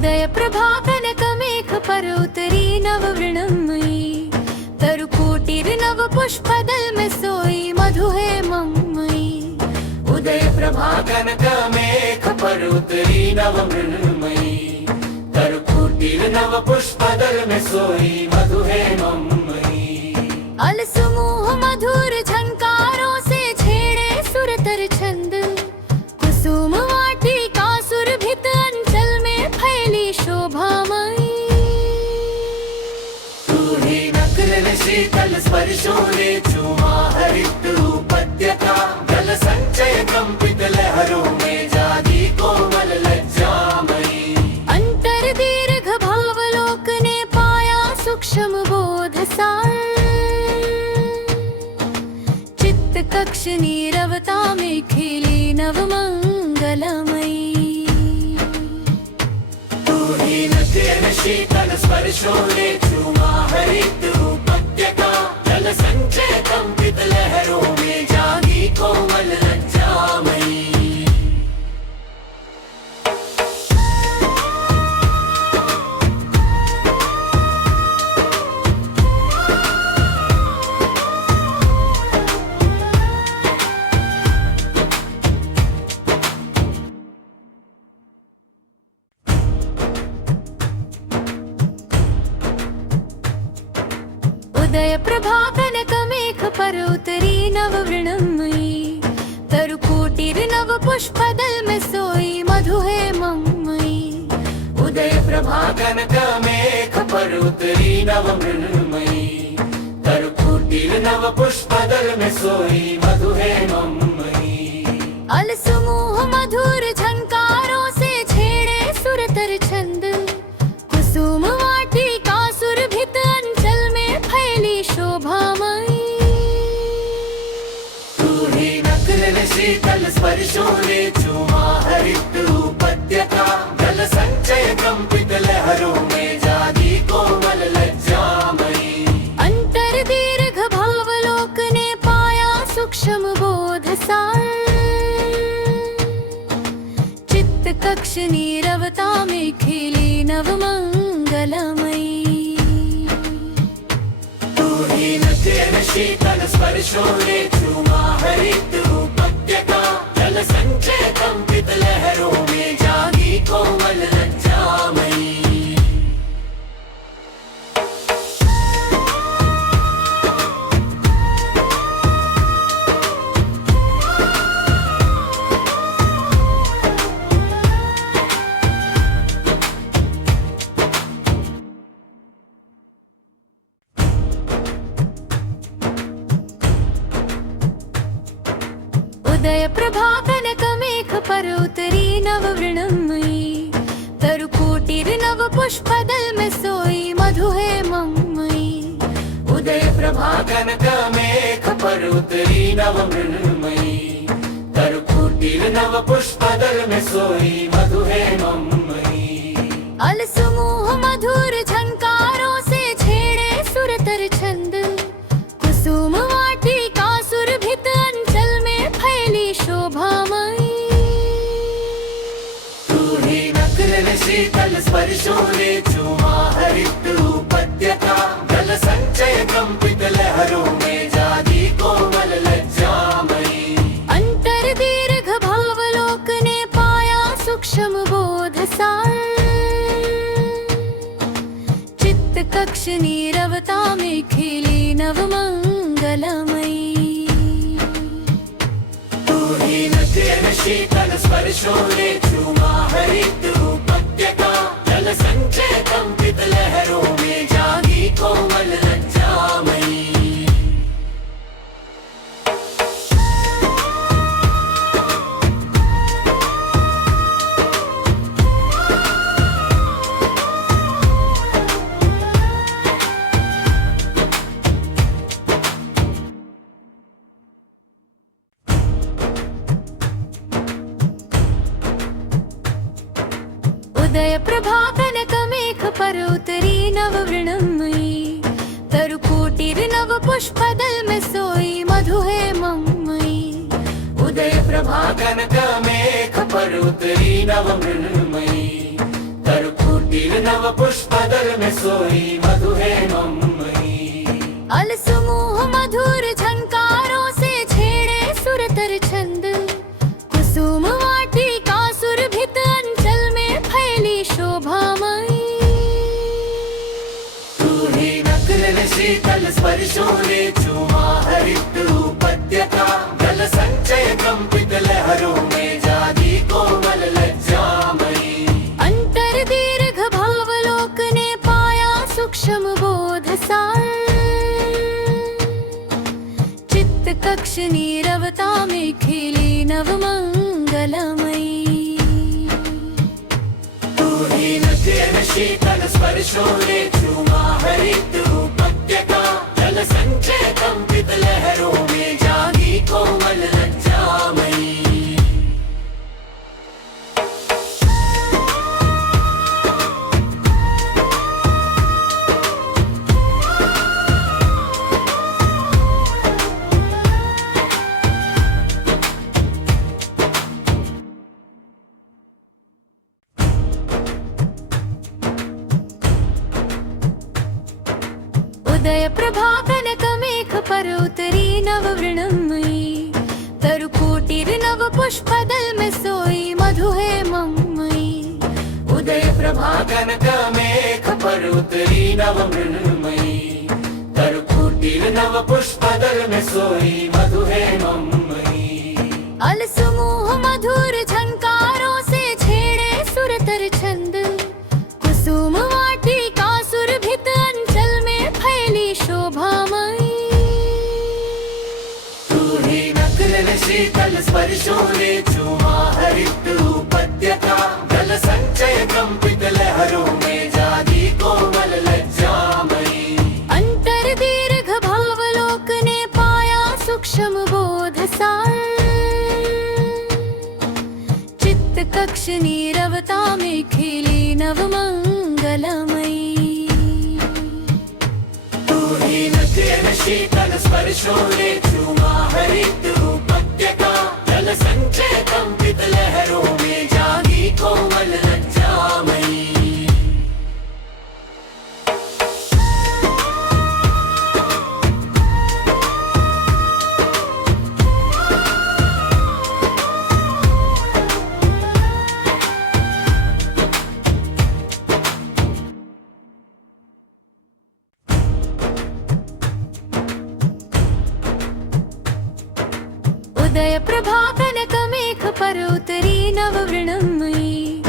उदय प्रभा कनक मेघ पर्वतरी नववृणमयी तरुकोटिर्नव पुष्पदल में सोई मधुहेममयी। उदय प्रभा कनक मेघ पर्वतरी नववृणमयी तरुकोटिर्नव पुष्पदल में सोई मधुहेममयी। अलसुमूह मधुर झंकारों से छेड़े सुरतर छंद कुसुम वाटिका सुरभित अंचल में फैली शोभामयी। तू ही नक्र शीतल स्पर्शों ने चूमा हरित उपत्यका जल संचय कंपित लहरों में जागी कोमल लज्जामयी। अंतर दीर्घ भावलोक ने पाया सूक्ष्म बोध सार चित्त कक्ष नीरवता में खिली नवमंगलमयी। तू ही नक्र शीतल स्पर्शों ने चूमा हरित उपत्यका जल संचय कंपित लहरों में जागी कोमल लज्जामयी। उदय प्रभा कनक मेघ पर्वतरी नववृणमयी तरुकोटिर्नव पुष्पदल में सोई मधुहेममयी। उदय प्रभा कनक मेघ पर्वतरी नववृणमयी तरुकोटिर्नव पुष्पदल में सोई मधुहेममयी। अलसुमूह मधुर झंकारों से छेड़े सुरतर छंद कुसुम वाटिका सुरभित अंचल में फैली शोभामयी। तू ही नक्र शीतल स्पर्शों ने चूमा हरित उपत्यका जल संचय कंपित लहरों में जागी कोमल लज्जामयी। अंतर दीर्घ भावलोक ने पाया सूक्ष्म बोध सार चित्त कक्ष नीरवता में खिली नवमंगलमयी। तू ही नक्र शीतल स्पर्शों ने चूमा हरित उपत्यका जल संचय कंपित लहरों में जागी कोमल लज्जामयी। उदय प्रभा कनक मेघ पर्वतरी नववृणमयी तरुकोटिर्नव पुष्पदल में सोई मधुहेममयी। उदय प्रभा कनक मेघ पर्वतरी नववृणमयी तरुकोटिर्नव पुष्पदल में सोई मधुहेममयी। अलसुमूह मधुर झंकारों से छेड़े सुरतर छंद कुसुम वाटिका सुरभित अंचल में फैली शोभामयी। तू ही नक्र शीतल स्पर्शों ने चूमा हरित उपत्यका जल संचय कंपित लहरों में जागी कोमल लज्जामयी। अंतर दीर्घ भावलोक ने पाया सूक्ष्म बोध सार चित्त कक्ष नीरवता में खिली नवमंगलमयी। तू ही नक्र शीतल स्पर्शों ने चूमा हरित उपत्यका जल संचय कंपित लहरों में जागी कोमल लज्जामयी। उदय प्रभा कनक मेघ पर्वतरी नववृणमयी तरुकोटिर्नव पुष्पदल में सोई मधुहेममयी। उदय प्रभा कनक मेघ पर्वतरी नववृणमयी तरुकोटिर्नव कुटीर नव पुष्पदल में सोई मधु हेममयी। अलसमूह मधुर झंकारों से छेड़े सुरतर छंद, कुसुम वाटिका सुरभित अंचल में फैली शोभामयी। तू ही नक्ल शीतल स्पर्शों ने चूमा हरित उपत्यका, जल संचय कंपित लहरों में जागी कोमल लज्जामयी। अंतर दीर्घ भावलोक ने पाया सूक्ष्म बोध सार, चित्त कक्ष नीरवता में खिली नव मंगलमयी। तू ही नद्य शीतल स्पर्शों ने चूमा हरित उपत्यका, जल संचय कंपित लहरों में जागी कोमल लज्जामयी। उदय प्रभा कनक मेघ पर उतरी नव वृणमयी, तरुकोटिर नव पुष्पदल में सोई मधु हेममयी। उदय प्रभा कनक मेघ पर उतरी नव मृण्मयी, तरुकुटीर नव पुष्पदल में सोई मधु हेममयी। अलसमूह मधुर झंकारों से छेड़े सुरतर छंद, कुसुम वाटिका सुरभित अंचल में फैली शोभामयी। तू ही नक्ल शीतल स्पर्शों ने चूमा हरित उपत्यका, जल संचय कंपित लहरों में जागी कोमल लज्जामयी। अंतर दीर्घ भावलोक ने पाया सूक्ष्म बोध सार, चित्त कक्ष नीरवता में खिली नव मंगलमयी। तू ही नद्य शीतल स्पर्शों ने चूमा हरित उपत्यका, जल संचय कंपित लहरों में जागी कोमल लज्जामयी। उदय प्रभा कनक मेघ पर उतरी नव वृणमयी,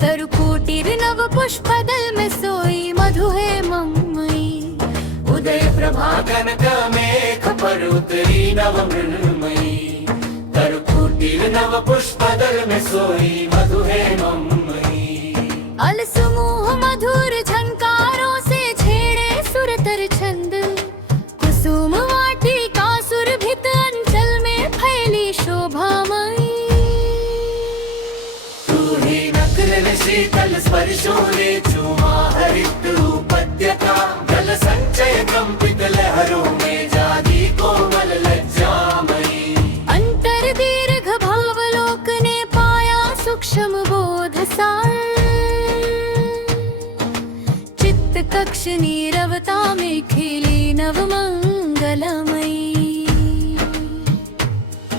तरुकोटिर नव पुष्पदल में सोई मधु हेममयी। उदय प्रभा कनक मेघ पर उतरी नव मृण्मयी, तरुकुटीर नव पुष्पदल में सोई मधु हेममयी। अलसमूह मधुर झंकारों से छेड़े सुरतर छंद, कुसुम वाटिका सुरभित अंचल में फैली शोभामयी। तू ही नक्ल शीतल स्पर्शों ने चूमा हरित उपत्यका, जल संचय कंपित लहरों में जागी कोमल लज्जामयी। अंतर दीर्घ भावलोक ने पाया सूक्ष्म बोध सार, चित्त कक्ष नीरवता में खिली नव मंगलमयी।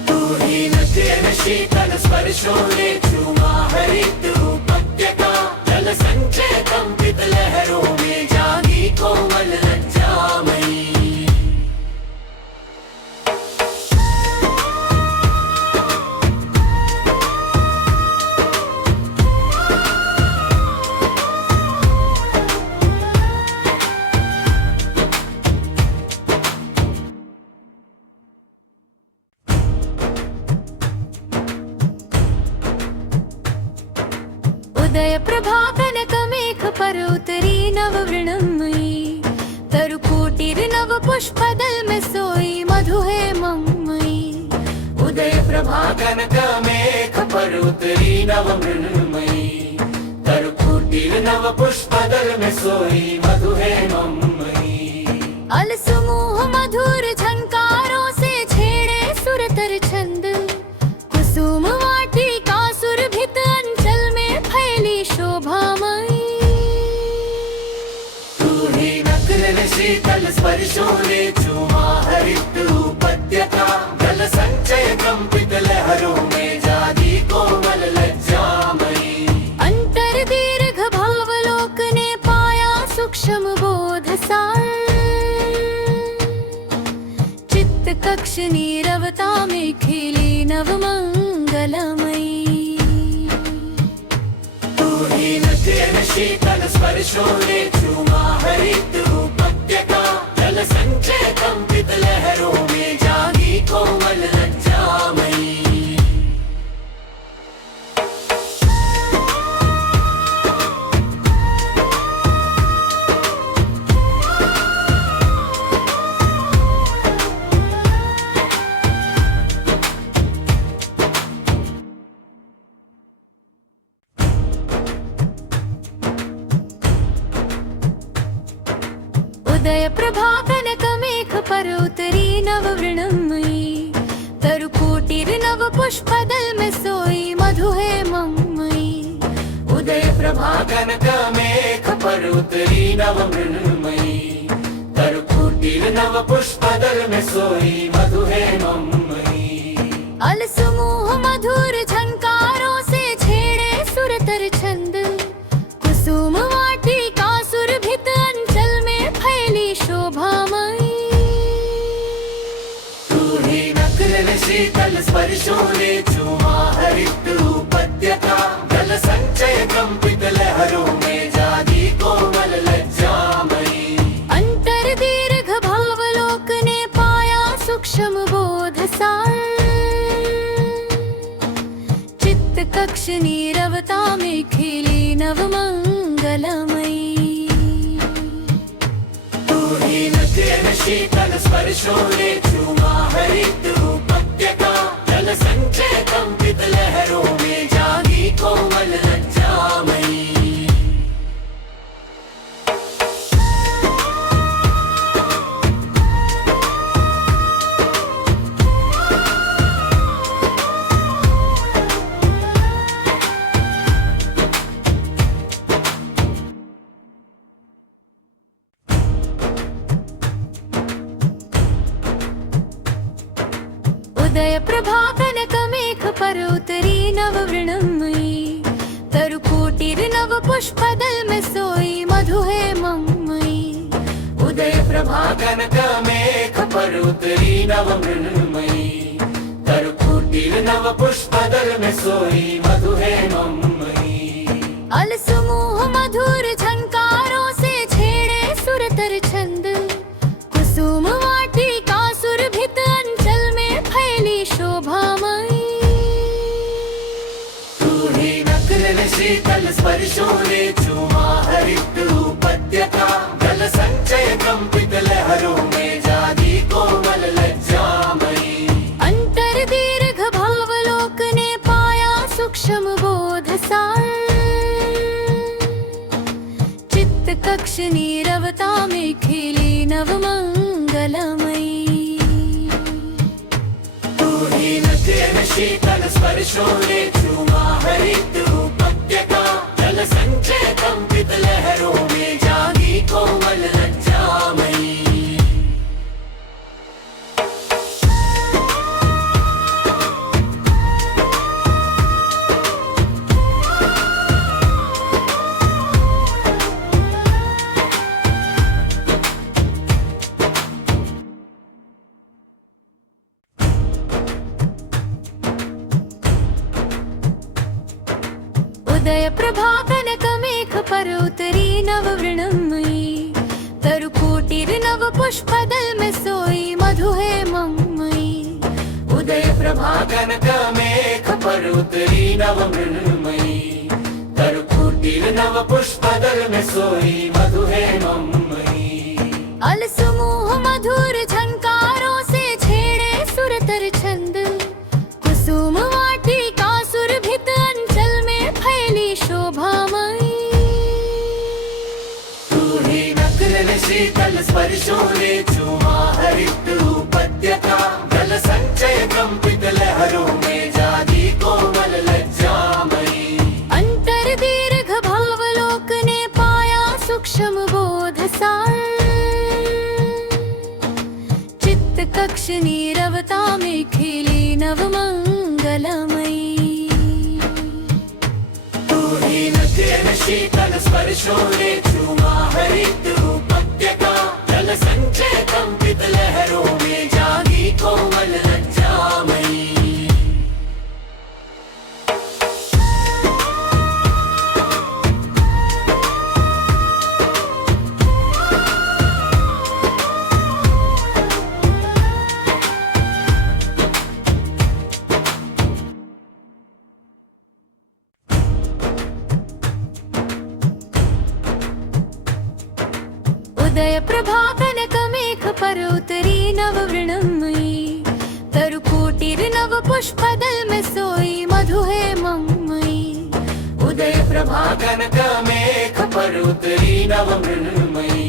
तू ही नद्य शीतल स्पर्शों ने चूमा हरित उपत्यका, जल संचय कंपित लहरों में जागी कोमल लज्जामयी। उदय प्रभा कनक मेघ पर उतरी नव वृणमयी, तरुकोटिर नव पुष्पदल में सोई मधु हेममयी। उदय प्रभा कनक मेघ पर उतरी नव मृण्मयी, तरुकुटीर नव पुष्पदल में सोई मधु हेममयी। अलसमूह मधुर झंकारों से छेड़े सुरतर छंद, कुसुम वाटिका सुरभित अंचल में फैली शोभामयी। स्पर्शोने चूमा हरित उपत्यका जल संचय कंपित लहरों में जागी कोमल लज्जामयी अंतर दीर्घ भावलोकने पाया सूक्ष्म बोध सार चित्त कक्ष नीरवता में खिली नव मंगलमयी तेन शीतल स्पर्शोने चूमा हरित उपत्यका जल संचय कंपित लहरों में जागी कोमल लज्जामयी उदय प्रभा कनक मेघ पर उतरी नव वृणमयी तरुकोटिर नव पुष्पदल में सोई मधु है मम्मयी उदय प्रभा कनक मेघ पर उतरी नव मृण्मयी तरुकुटीर नव पुष्पदल में सोई मधु है मम्मयी अलसमूह मधुर झंकारों से छेड़े सुरतर छंद कुसुम वाटिका सुरभित अंचल में फैली शोभामयी तू ही नक्ल शीतल स्पर्शोने चूमा हरित उपत्यका जल संचय कंपित लहरों में जागी कोमल लज्जामयी अंतर दीर्घ भावलोकने पाया सूक्ष्म बोध सार चित्त कक्ष नीरवता में खिली नव मंगलमयी तेन शीतल स्पर्शोने चूमा हरित उपत्यका जल संचय कंपित लहरों में जागी कोमल लज्जामयी उदय प्रभा कनक मेघ पर उतरी नव वृणमयी तरुकोटिर नव पुष्पदल में सोई मधु है मम्मयी उदय प्रभा कनक मेघ पर उतरी नव मृण्मयी तरुकुटीर नव पुष्पदल में सोई मधु है मम्मयी अलसमूह मधुर झंकारों से छेड़े सुरतर छंद कुसुम वाटिका सुरभित अंचल में फैली शोभामयी तू ही नक्ल शीतल स्पर्शोने चूमा हरित उपत्यका जल संचय कंपित लहरों में जागी कोमल लज्जामयी अंतर दीर्घ भावलोकने पाया सूक्ष्म बोध सार चित्त कक्ष नीरवता में खिली नव मंगलमयी तू ही नक्ल शीतल स्पर्शोने चूमा हरित उपत्यका जल संचय कंपित लहरों में जागी कोमल लज्जामयी अंतर दीर्घ भावलोकने पाया सूक्ष्म बोध सार चित्त कक्ष नीरवता में खिली नव मंगलमयी तू ही तेन शीतल स्पर्शोने चूमा हरित उपत्यका जल संचय कंपित लहरों में जागी कोमल लज्जामयी उदय प्रभा कनक मेघ पर उतरी नव वृणमयी तरुकोटिर नव पुष्पदल में सोई मधु है मम्मयी उदय प्रभा कनक मेघ पर उतरी नव मृण्मयी तरुकुटीर नव पुष्पदल में सोई मधु है मम्मयी अलसमूह मधुर झंकारों से छेड़े सुरतर छंद कुसुम वाटिका सुरभित अंचल में फैली शोभामयी तू ही नक्ल शीतल स्पर्शोने चूमा हरित उपत्यका जल संचय कंपित लहरों में जागी कोमल लज्जामयी अंतर दीर्घ भावलोकने पाया सूक्ष्म बोध सार स्पर्शों ने चूमा हरित उपत्यका जल संचय कंपित लहरों में जागी कोमल लज्जामयी उदय प्रभा कनक मेघ पर उतरी नव वृणमयी तरुकोटिर नव पुष्पदल में सोई मधु है ममयी उदय प्रभा कनक मेघ पर उतरी नव मृण्मयी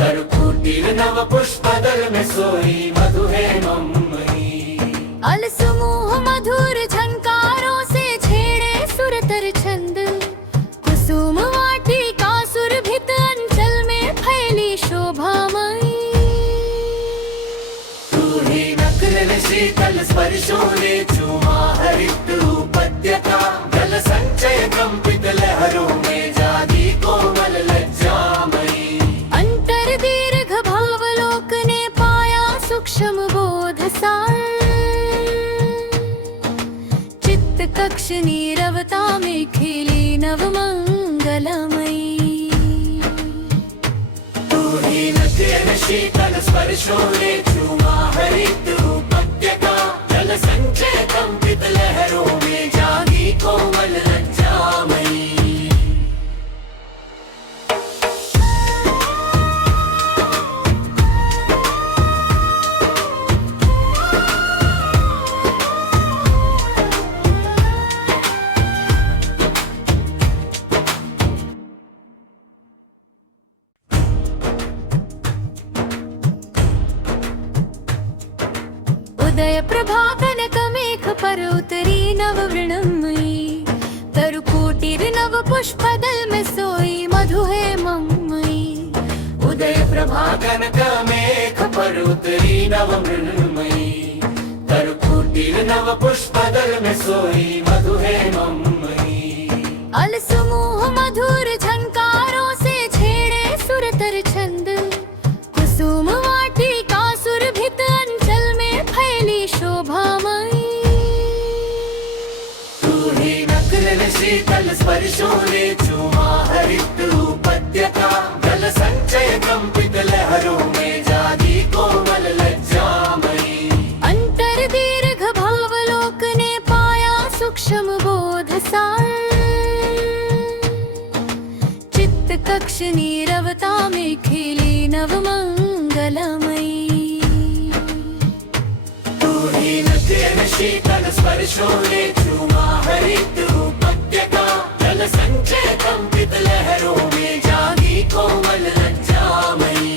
तरुकुटीर नव पुष्पदल में सोई मधु है ममयी अल समूह मधुर झंकारों से छेड़े सुरतर छंद कुसुम वाटिका सुरभित अंचल में फैली शोभामयी तू ही नक्र शीतल स्पर्शों ने चूमा हरित उपत्यका जल संचय कंपित लहरों में जागी कोमल लज्जामयी अंतर दीर्घ भावलोक ने पाया सूक्ष्म बोध सार चित्त कक्ष नीरवता में खिली नव मंगलमयी तू ही नक्र शीतल स्पर्शों ने चूमा हरित उपत्यका जल संचय कंपित लहरों में जागी कोमल लज्जामयी उदय प्रभा कनक मेघ पर उतरी नव वृणमयी तरुकोटिर नव पुष्पदल में सोई मधु है ममयी उदय प्रभा कनक मेघ पर उतरी नव मृण्मयी तरुकुटीर नव पुष्पदल में सोई मधु है ममयी अल समूह मधुर झंकारों से छेड़े सुरतर छंद कुसुम वाटिका सुरभित अंचल में फैली शोभामयी तू ही नक्र शीतल स्पर्शों ने चूमा हरित उपत्यका जल संचय कंपित लहरों में जागी कोमल लज्जामयी अंतर दीर्घ भावलोक ने पाया सूक्ष्म बोध सार चित्त कक्ष नीरवता में खिली नव मंगलमयी तू ही नक्र शीतल स्पर्शों ने चूमा हरित उपत्यका जल संचय कंपित लहरों में जागी कोमल लज्जामयी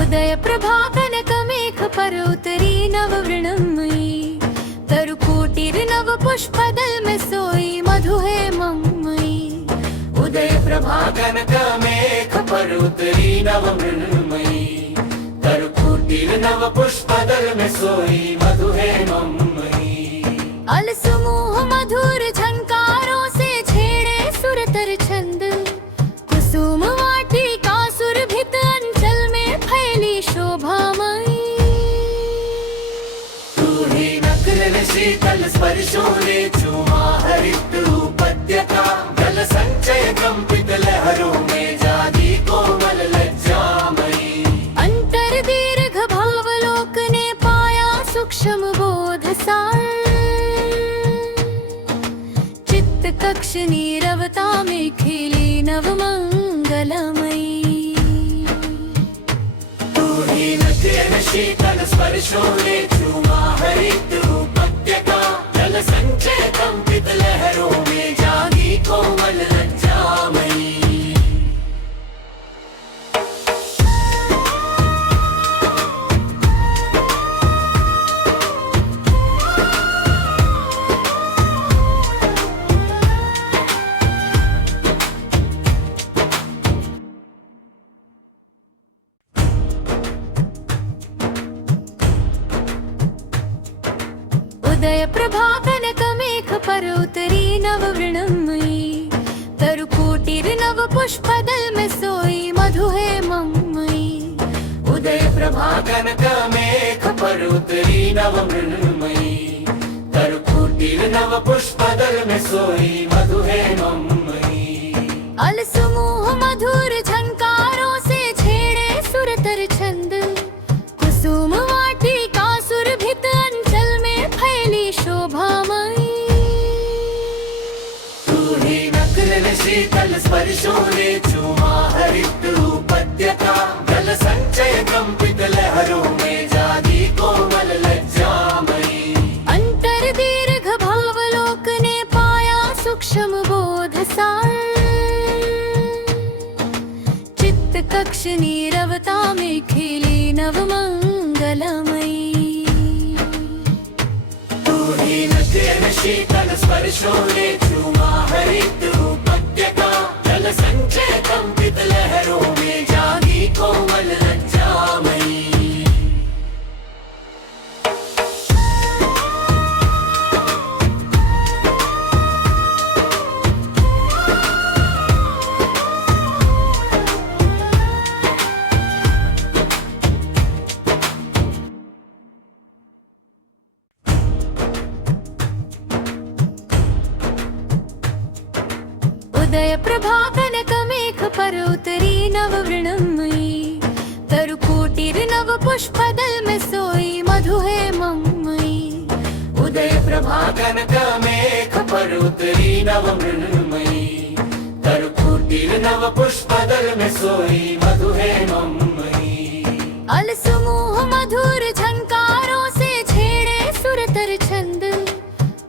उदय प्रभा कनक मेघ पर उतरी नव वृणमयी तरुकोटिर नव पुष्पदल में सोई मधु है ममयी उदय प्रभा कनक मेघ पर उतरी नव मृण्मयी तरुकुटीर नव पुष्पदल में सोई मधु है ममयी अल समूह मधुर झंकारों से छेड़े सुरतर छंद कुसुम वाटिका सुरभित अंचल में फैली शोभामयी तू ही नक्र शीतल स्पर्शों ने चूमा हरित उपत्यका जल संचय कंपित लहरों में जागी कोमल लज्जामयी अंतर दीर्घ भावलोक ने पाया सूक्ष्म बोध सार चित्त कक्ष नीरवता में खिली नव मंगलमयी तू ही नक्र शीतल स्पर्शों ने चूमा हरित उपत्यका जल संचय कंपित लहरों में जागी कोमल लज्जामयी उदय प्रभा कनक मेघ पर उतरी नववृणमयी तरुकोटिर नव पुष्पदल में सोई मधु है मम्मयी उदय प्रभा कनक मेघ पर उतरी नव मृण्मयी तरुकुटीर नव पुष्पदल में सोई मधु है मम्मयी अलसुमूह मधुर झंकारों से छेड़े सुरतर छंद कुसुम वाटिका सुरभित अंचल में फैली शोभामयी तू ही नक्ल शीतल स्पर्शों ने चूमा हरित उपत्यका जल संचय कंपित लहरों में जागी कोमल लज्जामयी अंतर दीर्घ भावलोक ने पाया सूक्ष्म बोध सार चित्त कक्ष नीरवता में खिली नव मंगलमयी तू ही नक्ल शीतल स्पर्शों ने चूमा हरित उपत्यका जल संचय कंपित लहरों में जागी कोमल लज्जामयी उदय प्रभा कनक मेघ पर उतरी नववृणमयी तरुकोटिर नव पुष्पदल में सोई मधु है मम्मयी उदय प्रभा कनक मेघ पर उतरी नव मृण्मयी तरुकुटीर नव पुष्पदल में सोई मधु है मम्मयी अलसुमूह मधुर झंकारों से छेड़े सुरतर छंद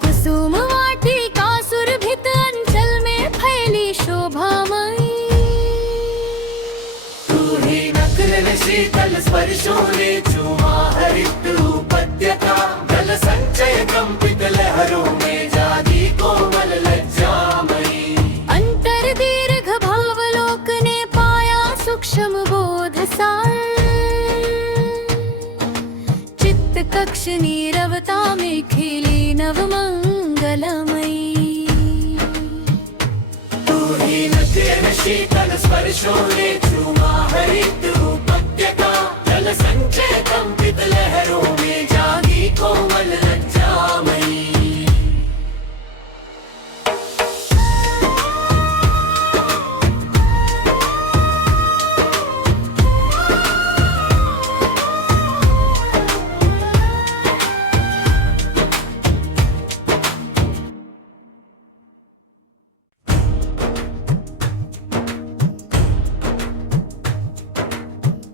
कुसुम वाटिका सुरभित अंचल में फैली शोभामयी तू ही नक्ल शीतल स्पर्शों ने चूमा हरित उपत्यका जल संचय कंपित लहरों में जागी कोमल लज्जामयी अंतर दीर्घ भावलोक ने पाया सूक्ष्म बोध सार चित्त कक्ष नीरवता में खिली नव मंगलमयी तू ही नक्ल शीतल स्पर्शों ने चूमा हरित उपत्यका जल संचय कंपित लहरों में जागी कोमल लज्जामयी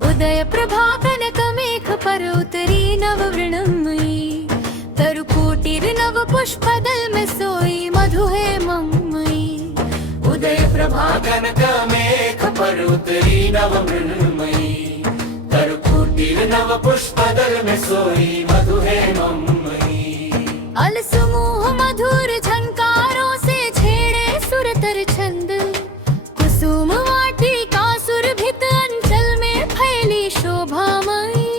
उदय प्रभा कनक मेघ पर उतरी नववृणमयी तरुकोटिर नव पुष्पदल में सोई मधु है मम्मयी उदय प्रभा कनक मेघ पर उतरी नव मृण्मयी तरुकुटीर नव पुष्पदल में सोई मधु है मम्मयी अलसुमूह मधुर झंकारों से छेड़े सुरतर छंद कुसुम वाटिका सुरभित अंचल में फैली शोभामयी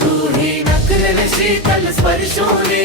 तू ही नक्ल शीतल स्पर्शों ने